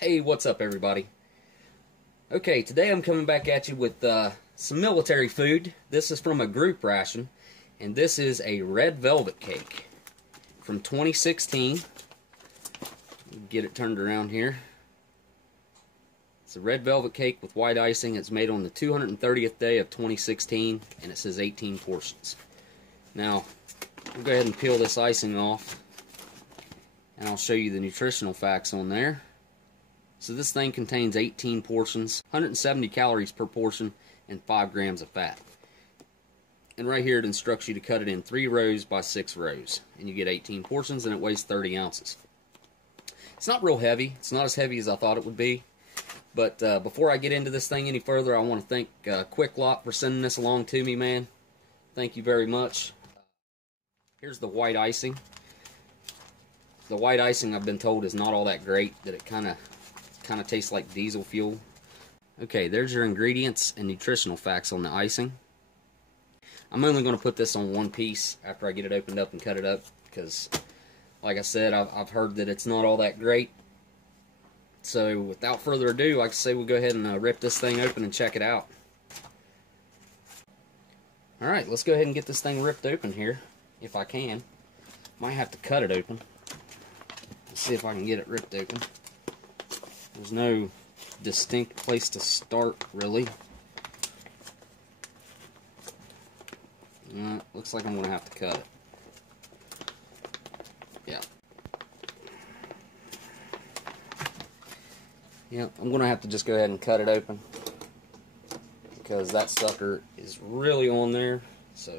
Hey, what's up everybody? Okay, today I'm coming back at you with some military food. This is from a group ration, and this is a red velvet cake from 2016. Get it turned around here. It's a red velvet cake with white icing. It's made on the 230th day of 2016, and it says 18 portions. Now, we'll go ahead and peel this icing off, and I'll show you the nutritional facts on there. So this thing contains 18 portions, 170 calories per portion, and 5 grams of fat. And right here it instructs you to cut it in 3 rows by 6 rows. And you get 18 portions, and it weighs 30 ounces. It's not real heavy. It's not as heavy as I thought it would be. But before I get into this thing any further, I want to thank Quick Lot for sending this along to me, man. Thank you very much. Here's the white icing. The white icing, I've been told, is not all that great, that it kind of tastes like diesel fuel. Okay, there's your ingredients and nutritional facts on the icing. I'm only going to put this on one piece after I get it opened up and cut it up, because like I said, I've heard that it's not all that great. So without further ado, like I say, we'll go ahead and rip this thing open and check it out. Alright, let's go ahead and get this thing ripped open here, if I can. Might have to cut it open. Let's see if I can get it ripped open. There's no distinct place to start, really. Looks like I'm going to have to cut it. Yeah. Yeah, I'm going to have to just go ahead and cut it open, because that sucker is really on there. So,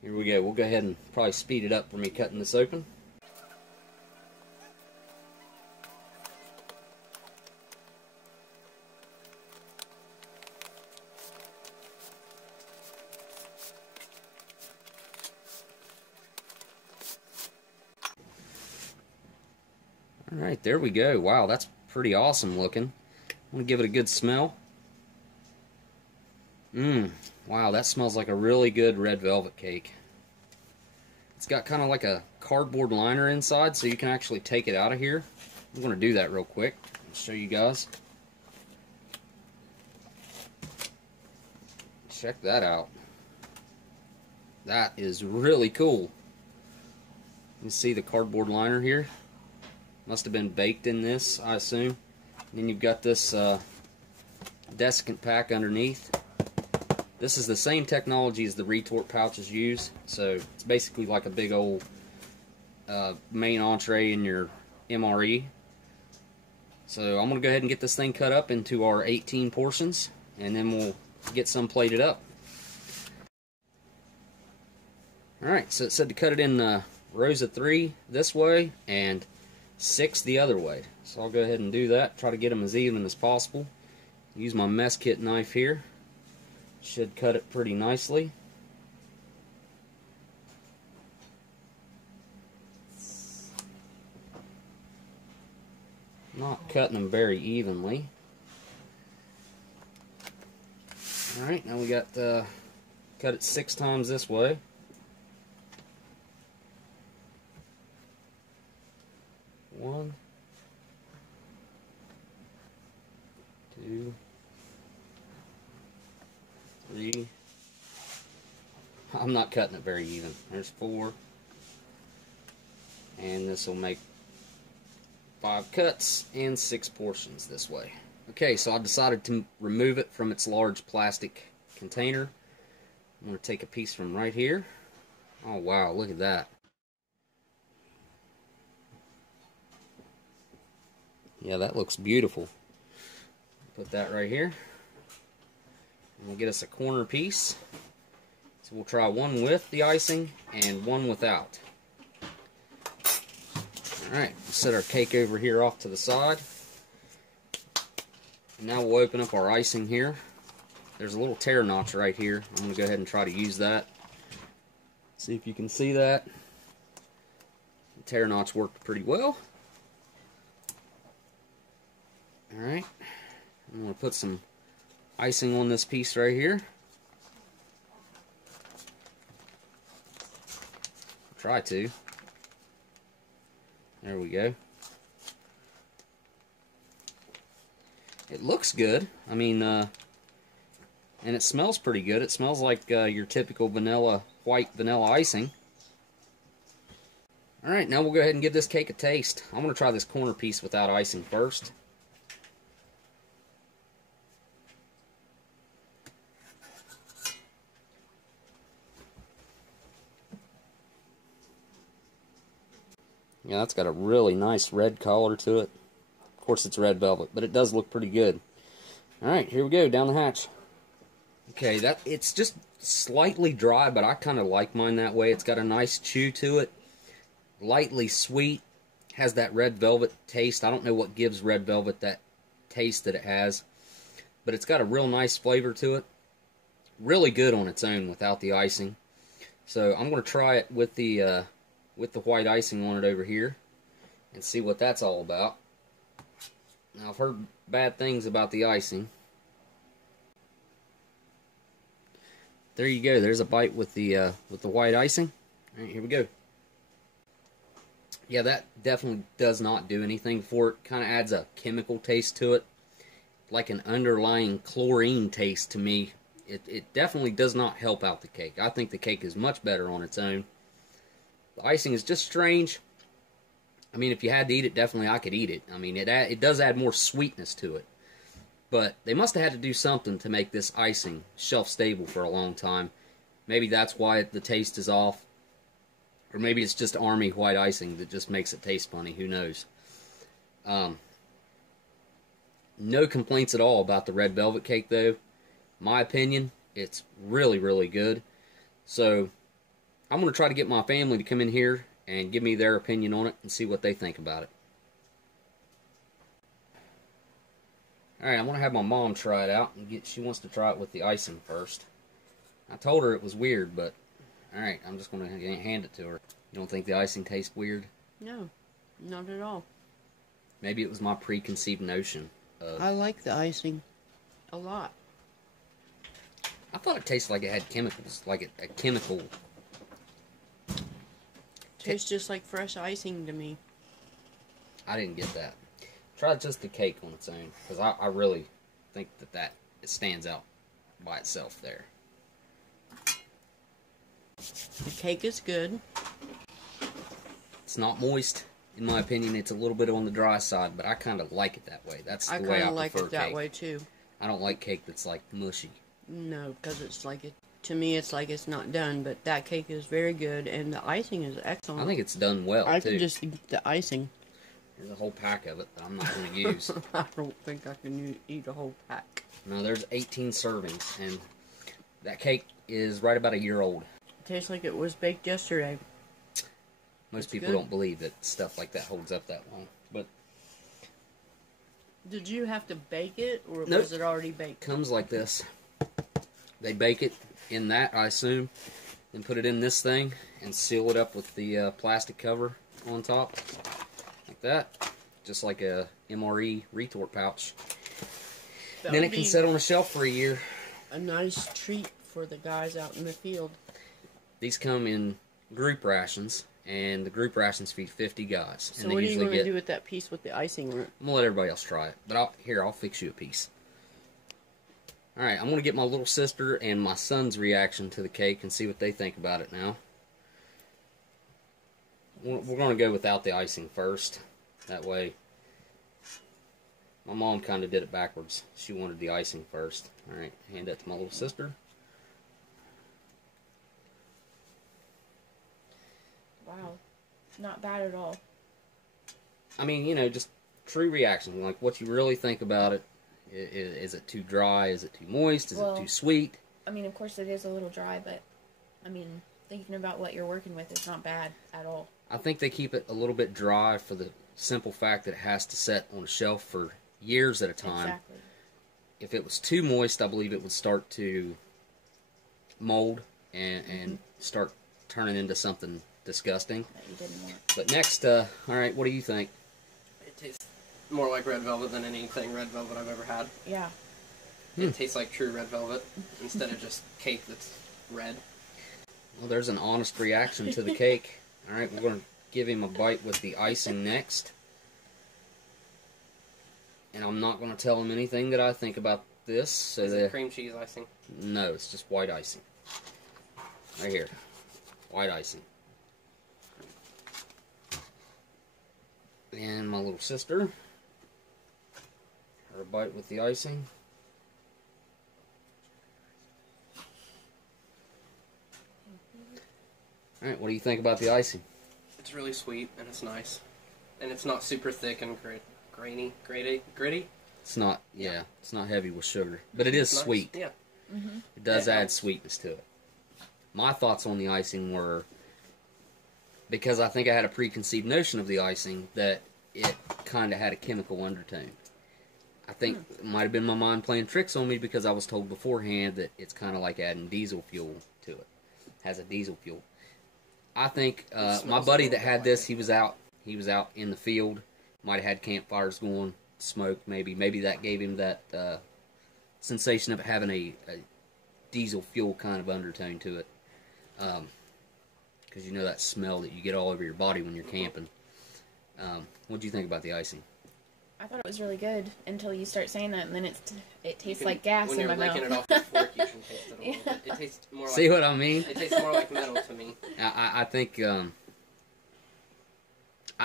here we go. We'll go ahead and probably speed it up for me cutting this open. Alright, there we go. Wow, that's pretty awesome looking. I'm going to give it a good smell. Wow, that smells like a really good red velvet cake. It's got kind of like a cardboard liner inside, so you can actually take it out of here. I'm going to do that real quick and show you guys. Check that out. That is really cool. You can see the cardboard liner here. Must have been baked in this, I assume. And then you've got this desiccant pack underneath. This is the same technology as the retort pouches use, so it's basically like a big old main entree in your MRE. So I'm going to go ahead and get this thing cut up into our 18 portions, and then we'll get some plated up. Alright, so it said to cut it in rows of 3 this way, and 6 the other way. So I'll go ahead and do that. Try to get them as even as possible. Use my mess kit knife here. Should cut it pretty nicely. Not cutting them very evenly. Alright, now we got cut it 6 times this way. One, 2, 3. I'm not cutting it very even. There's 4. And this will make 5 cuts and 6 portions this way. Okay, so I decided to remove it from its large plastic container. I'm going to take a piece from right here. Oh wow, look at that. Yeah, that looks beautiful. Put that right here. And we'll get us a corner piece. So we'll try one with the icing and one without. Alright, we'll set our cake over here off to the side. And now we'll open up our icing here. There's a little tear notch right here. I'm going to go ahead and try to use that. See if you can see that. The tear notch worked pretty well. Alright, I'm going to put some icing on this piece right here. Try to. There we go. It looks good. I mean, and it smells pretty good. It smells like your typical white vanilla icing. Alright, now we'll go ahead and give this cake a taste. I'm going to try this corner piece without icing first. Yeah, that's got a really nice red color to it. Of course, it's red velvet, but it does look pretty good. Alright, here we go, down the hatch. Okay, it's just slightly dry, but I kind of like mine that way. It's got a nice chew to it. Lightly sweet. Has that red velvet taste. I don't know what gives red velvet that taste that it has, but it's got a real nice flavor to it. Really good on its own without the icing. So I'm going to try it with the white icing on it over here and see what that's all about. Now, I've heard bad things about the icing. There you go. There's a bite with the white icing. All right, here we go. Yeah, that definitely does not do anything for it. Kind of adds a chemical taste to it, like an underlying chlorine taste to me. It definitely does not help out the cake. I think the cake is much better on its own. The icing is just strange. I mean, if you had to eat it, definitely I could eat it. I mean, it does add more sweetness to it. But they must have had to do something to make this icing shelf-stable for a long time. Maybe that's why the taste is off. Or maybe it's just Army white icing that just makes it taste funny. Who knows? No complaints at all about the red velvet cake, though. My opinion, it's really, really good. So, I'm going to try to get my family to come in here and give me their opinion on it and see what they think about it. Alright, I'm going to have my mom try it out. She wants to try it with the icing first. I told her it was weird, but alright, I'm just going to hand it to her. You don't think the icing tastes weird? No, not at all. Maybe it was my preconceived notion of... I like the icing a lot. I thought it tasted like it had chemicals, like a chemical... Tastes just like fresh icing to me. I didn't get that. Try just the cake on its own, because I really think that it stands out by itself there. The cake is good. It's not moist. In my opinion, it's a little bit on the dry side, but I kind of like it that way. That's the way I prefer cake. I kind of like it that way, too. I don't like cake that's, like, mushy. No, because it's like, to me, it's like it's not done, but that cake is very good, and the icing is excellent. I think it's done well, too. I can just eat the icing. There's a whole pack of it that I'm not going to use. I don't think I can eat a whole pack. No, there's 18 servings, and that cake is right about a year old. It tastes like it was baked yesterday. Most people don't believe that stuff like that holds up that long. But did you have to bake it, or was it already baked? Comes like this. They bake it in that, I assume, then put it in this thing and seal it up with the plastic cover on top, like that, just like a MRE retort pouch. Then it can sit on a shelf for a year. A nice treat for the guys out in the field. These come in group rations, and the group rations feed 50 guys. So what are you going to do with that piece with the icing on it? I'm going to let everybody else try it, but I'll fix you a piece. Alright, I'm going to get my little sister and my son's reaction to the cake and see what they think about it now. We're going to go without the icing first. That way, my mom kind of did it backwards. She wanted the icing first. Alright, hand that to my little sister. Wow, not bad at all. I mean, you know, just true reaction, like what you really think about it. Is it too dry? Is it too moist? Is it too sweet? I mean, of course it is a little dry, but, I mean, thinking about what you're working with is not bad at all. I think they keep it a little bit dry for the simple fact that it has to set on a shelf for years at a time. Exactly. If it was too moist, I believe it would start to mold and start turning into something disgusting. That you didn't want. But next, alright, what do you think? It tastes more like red velvet than anything red velvet I've ever had. Yeah. It tastes like true red velvet instead of just cake that's red. Well, there's an honest reaction to the cake. Alright, we're going to give him a bite with the icing next. and I'm not going to tell them anything that I think about this. So Is it cream cheese icing? No, it's just white icing. Right here. White icing. And my little sister. Her bite with the icing. Alright, what do you think about the icing? It's really sweet, and it's nice. And it's not super thick and gritty. It's not, yeah, it's not heavy with sugar. But it is Nice. sweet. Yeah. It does Yeah, it add helps. sweetness to it. My thoughts on the icing were, because I think I had a preconceived notion of the icing, that it kind of had a chemical undertone. I think it might have been my mind playing tricks on me because I was told beforehand that it's kind of like adding diesel fuel to it. Has a diesel fuel. I think my smells buddy a little that bit had like this, it. he was out in the field, might have had campfires going, smoke maybe that gave him that sensation of having a diesel fuel kind of undertone to it, because you know that smell that you get all over your body when you're camping. What do you think about the icing? I thought it was really good until you start saying that, and then it tastes like gas when in you're my licking mouth. it off the fork, you can taste it a little bit. It tastes more like. See what I mean? It tastes more like metal to me. I think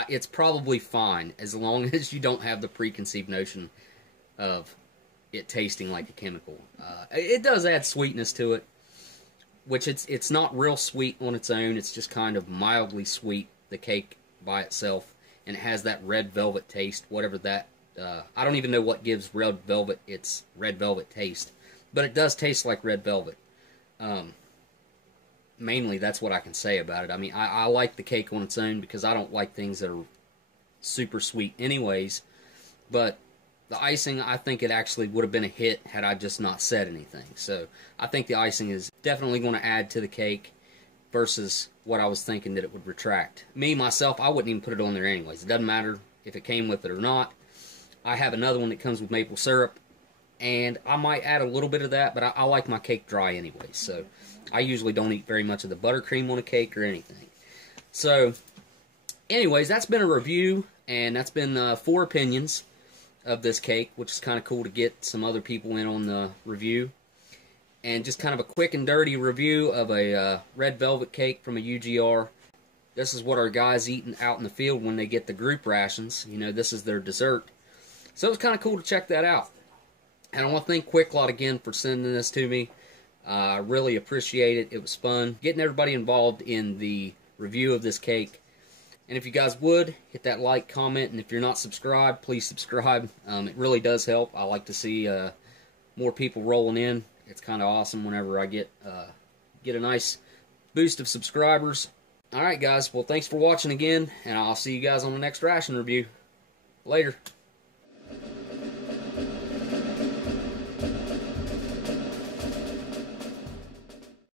it's probably fine as long as you don't have the preconceived notion of it tasting like a chemical. It does add sweetness to it, which it's not real sweet on its own. It's just kind of mildly sweet, the cake by itself, and it has that red velvet taste, whatever that. I don't even know what gives red velvet its red velvet taste, but it does taste like red velvet. Mainly, that's what I can say about it. I mean, I like the cake on its own because I don't like things that are super sweet anyways, but the icing, I think it actually would have been a hit had I just not said anything. So I think the icing is definitely going to add to the cake versus what I was thinking that it would retract. Me, myself, I wouldn't even put it on there anyways. It doesn't matter if it came with it or not. I have another one that comes with maple syrup, and I might add a little bit of that, but I like my cake dry anyway, so I usually don't eat very much of the buttercream on a cake or anything. So, anyways, that's been a review, and that's been 4 opinions of this cake, which is kind of cool to get some other people in on the review. And just kind of a quick and dirty review of a red velvet cake from a UGR. This is what our guys eat out in the field when they get the group rations. You know, this is their dessert. So it was kind of cool to check that out. And I want to thank QuickLot again for sending this to me. I really appreciate it. It was fun getting everybody involved in the review of this cake. And if you guys would, hit that like, comment, and if you're not subscribed, please subscribe. It really does help. I like to see more people rolling in. It's kind of awesome whenever I get a nice boost of subscribers. Alright guys, well thanks for watching again, and I'll see you guys on the next ration review. Later.